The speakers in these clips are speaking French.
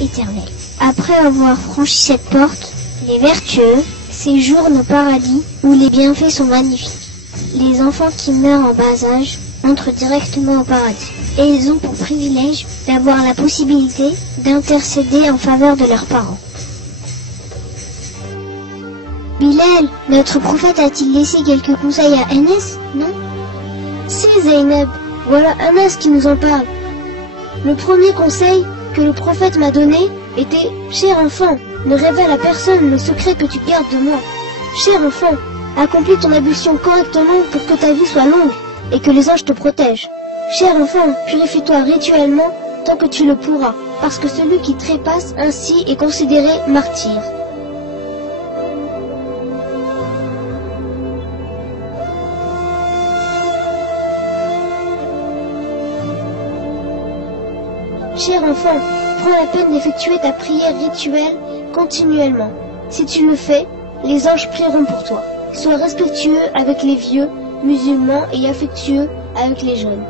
éternelle. Après avoir franchi cette porte, les vertueux séjournent au paradis où les bienfaits sont magnifiques. Les enfants qui meurent en bas âge entrent directement au paradis. Et ils ont pour privilège d'avoir la possibilité d'intercéder en faveur de leurs parents. Bilal, notre prophète a-t-il laissé quelques conseils à Anas? Non? C'est Zainab, voilà Anas qui nous en parle. Le premier conseil que le prophète m'a donné était « Cher enfant, ne révèle à personne le secret que tu gardes de moi. Cher enfant, accomplis ton ablution correctement pour que ta vie soit longue et que les anges te protègent. Cher enfant, purifie-toi rituellement tant que tu le pourras, parce que celui qui trépasse ainsi est considéré martyr. » Cher enfant, prends la peine d'effectuer ta prière rituelle continuellement. Si tu le fais, les anges prieront pour toi. Sois respectueux avec les vieux, musulmans et affectueux avec les jeunes.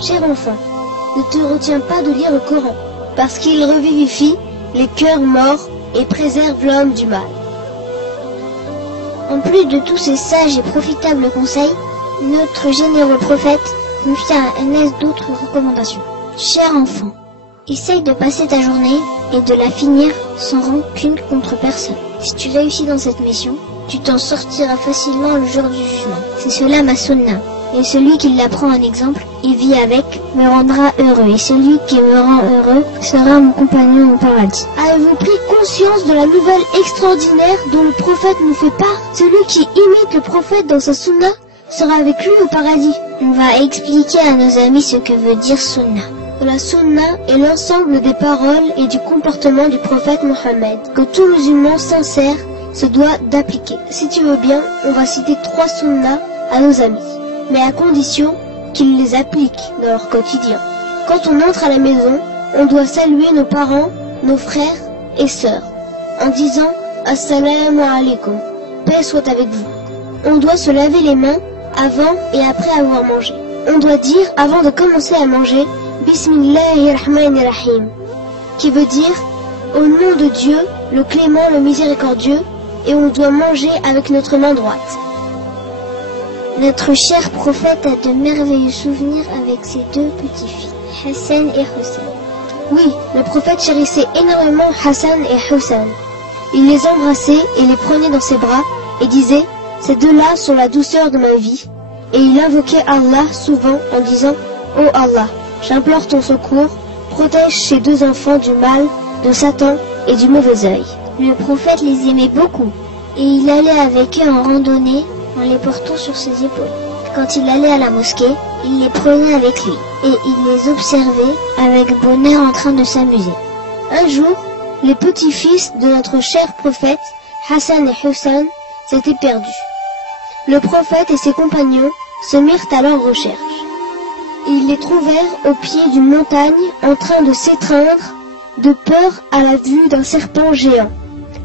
Cher enfant, ne te retiens pas de lire le Coran, parce qu'il revivifie les cœurs morts et préserve l'homme du mal. En plus de tous ces sages et profitables conseils, notre généreux prophète confia à Anas d'autres recommandations. Cher enfant, essaye de passer ta journée et de la finir sans rancune contre personne. Si tu réussis dans cette mission, tu t'en sortiras facilement le jour du jugement. C'est cela ma sunna. Et celui qui l'apprend en exemple et vit avec me rendra heureux. Et celui qui me rend heureux sera mon compagnon au paradis. Avez-vous pris conscience de la nouvelle extraordinaire dont le prophète nous fait part? Celui qui imite le prophète dans sa sunna sera avec lui au paradis. On va expliquer à nos amis ce que veut dire sunna. La sunna est l'ensemble des paroles et du comportement du prophète Mohammed que tout musulman sincère se doit d'appliquer. Si tu veux bien, on va citer 3 sunnas à nos amis, mais à condition qu'ils les appliquent dans leur quotidien. Quand on entre à la maison, on doit saluer nos parents, nos frères et sœurs, en disant « Assalamu alaikum », paix soit avec vous. On doit se laver les mains avant et après avoir mangé. On doit dire, avant de commencer à manger, « Bismillahirrahmanirrahim », qui veut dire « Au nom de Dieu, le clément, le miséricordieux », et on doit manger avec notre main droite. Notre cher prophète a de merveilleux souvenirs avec ses 2 petits-fils, Hassan et Hussein. Oui, le prophète chérissait énormément Hassan et Hussein. Il les embrassait et les prenait dans ses bras et disait « Ces 2-là sont la douceur de ma vie ». Et il invoquait Allah souvent en disant « Oh Allah, j'implore ton secours, protège ces 2 enfants du mal, de Satan et du mauvais œil. » Le prophète les aimait beaucoup et il allait avec eux en randonnée en les portant sur ses épaules. Quand il allait à la mosquée, il les prenait avec lui et il les observait avec bonheur en train de s'amuser. Un jour, les petits-fils de notre cher prophète, Hassan et Hussein, s'étaient perdus. Le prophète et ses compagnons se mirent à leur recherche. Ils les trouvèrent au pied d'une montagne en train de s'étreindre de peur à la vue d'un serpent géant.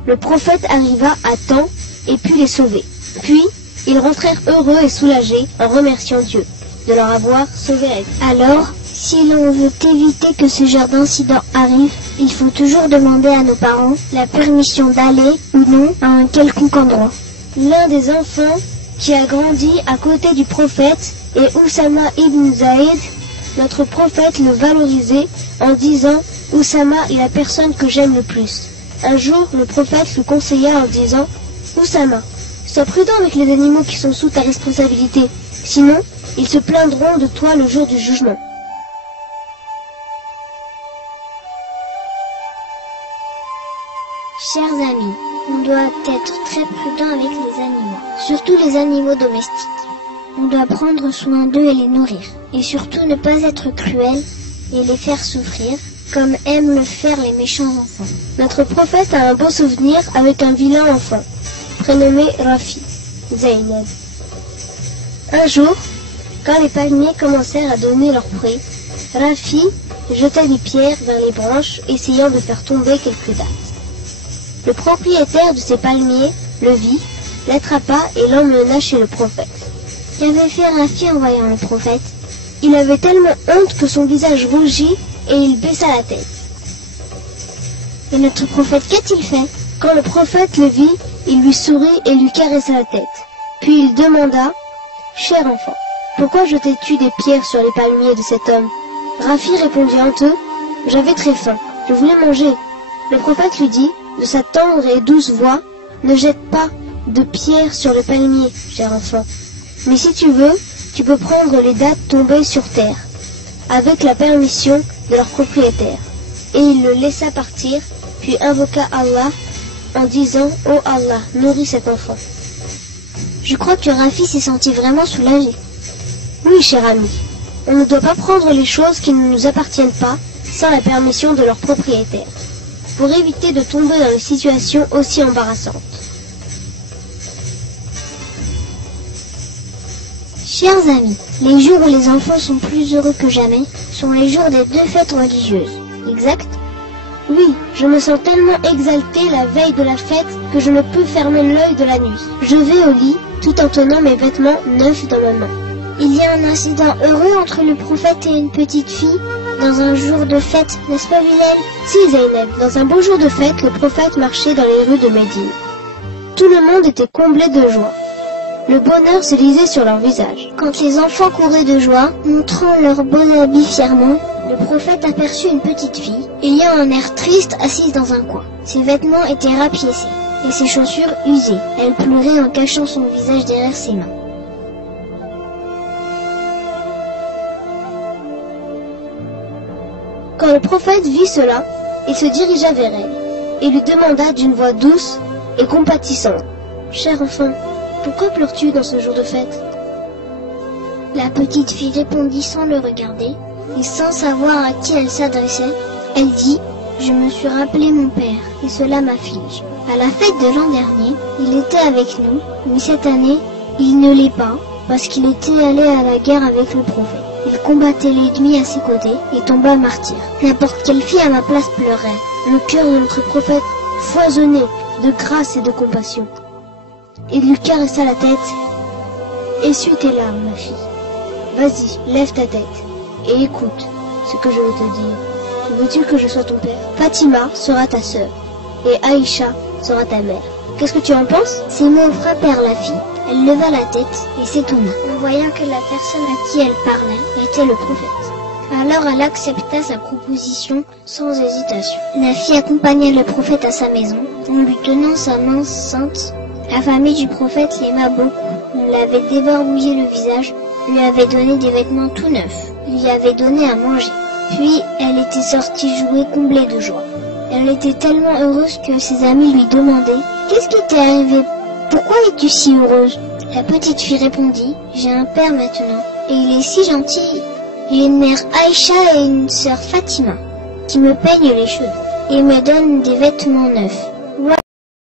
Le prophète arriva à temps et put les sauver. Puis, ils rentrèrent heureux et soulagés en remerciant Dieu de leur avoir sauvé la vie. Alors, si l'on veut éviter que ce genre d'incident arrive, il faut toujours demander à nos parents la permission d'aller ou non à un quelconque endroit. L'un des enfants qui a grandi à côté du prophète est Oussama ibn Zaïd. Notre prophète le valorisait en disant « Oussama est la personne que j'aime le plus ». Un jour, le prophète le conseilla en disant « Oussama, sois prudent avec les animaux qui sont sous ta responsabilité, sinon ils se plaindront de toi le jour du jugement. » Chers amis, on doit être très prudent avec les animaux, surtout les animaux domestiques. On doit prendre soin d'eux et les nourrir, et surtout ne pas être cruel et les faire souffrir, comme aiment le faire les méchants enfants. Notre prophète a un beau souvenir avec un vilain enfant, prénommé Rafi, Zainab. Un jour, quand les palmiers commencèrent à donner leurs fruits, Rafi jeta des pierres vers les branches, essayant de faire tomber quelques dattes. Le propriétaire de ces palmiers le vit, l'attrapa et l'emmena chez le prophète. Qu'avait fait Rafi en voyant le prophète? Il avait tellement honte que son visage rougit et il baissa la tête. Et notre prophète, qu'a-t-il fait? Quand le prophète le vit, il lui sourit et lui caressa la tête. Puis il demanda, « Cher enfant, pourquoi jetais-tu des pierres sur les palmiers de cet homme ?» Rafi répondit honteux, « J'avais très faim, je voulais manger. » Le prophète lui dit, de sa tendre et douce voix, « Ne jette pas de pierres sur le palmier, cher enfant. Mais si tu veux, tu peux prendre les dattes tombées sur terre, avec la permission de leur propriétaire. » Et il le laissa partir, puis invoqua Allah en disant, « Oh Allah, nourris cet enfant. » Je crois que Rafi s'est senti vraiment soulagé. Oui, cher ami, on ne doit pas prendre les choses qui ne nous appartiennent pas sans la permission de leur propriétaire, pour éviter de tomber dans des situations aussi embarrassantes. Chers amis, les jours où les enfants sont plus heureux que jamais sont les jours des 2 fêtes religieuses. Exact? Oui, je me sens tellement exalté la veille de la fête que je ne peux fermer l'œil de la nuit. Je vais au lit tout en tenant mes vêtements neufs dans ma main. Il y a un incident heureux entre le prophète et une petite fille dans un jour de fête, n'est-ce pas Bilal? Si Zaynab, dans un beau jour de fête, le prophète marchait dans les rues de Médine. Tout le monde était comblé de joie. Le bonheur se lisait sur leur visage. Quand les enfants couraient de joie, montrant leurs beaux habits fièrement, le prophète aperçut une petite fille, ayant un air triste assise dans un coin. Ses vêtements étaient rapiécés et ses chaussures usées. Elle pleurait en cachant son visage derrière ses mains. Quand le prophète vit cela, il se dirigea vers elle et lui demanda d'une voix douce et compatissante, « Cher enfant, pourquoi pleures-tu dans ce jour de fête ?» La petite fille répondit sans le regarder et sans savoir à qui elle s'adressait. Elle dit, « Je me suis rappelé mon père et cela m'afflige. À la fête de l'an dernier, il était avec nous, mais cette année, il ne l'est pas parce qu'il était allé à la guerre avec le prophète. Il combattait l'ennemi à ses côtés et tomba martyr. N'importe quelle fille à ma place pleurait. Le cœur de notre prophète foisonnait de grâce et de compassion. Il lui caressa la tête. « Essuie tes larmes, ma fille. Vas-y, lève ta tête et écoute ce que je veux te dire. Veux-tu que je sois ton père? Fatima sera ta sœur et Aïcha sera ta mère. Qu'est-ce que tu en penses ?» Ces mots frappèrent la fille. Elle leva la tête et s'étonna, en voyant que la personne à qui elle parlait était le prophète. Alors elle accepta sa proposition sans hésitation. La fille accompagna le prophète à sa maison, en lui tenant sa main sainte. La famille du prophète l'aima beaucoup. On l'avait débarbouillé le visage, lui avait donné des vêtements tout neufs, lui avait donné à manger. Puis elle était sortie jouer comblée de joie. Elle était tellement heureuse que ses amis lui demandaient « Qu'est-ce qui t'est arrivé ? Pourquoi es-tu si heureuse ?» La petite fille répondit « J'ai un père maintenant, et il est si gentil. J'ai une mère Aïcha et une sœur Fatima, qui me peignent les cheveux, et me donnent des vêtements neufs.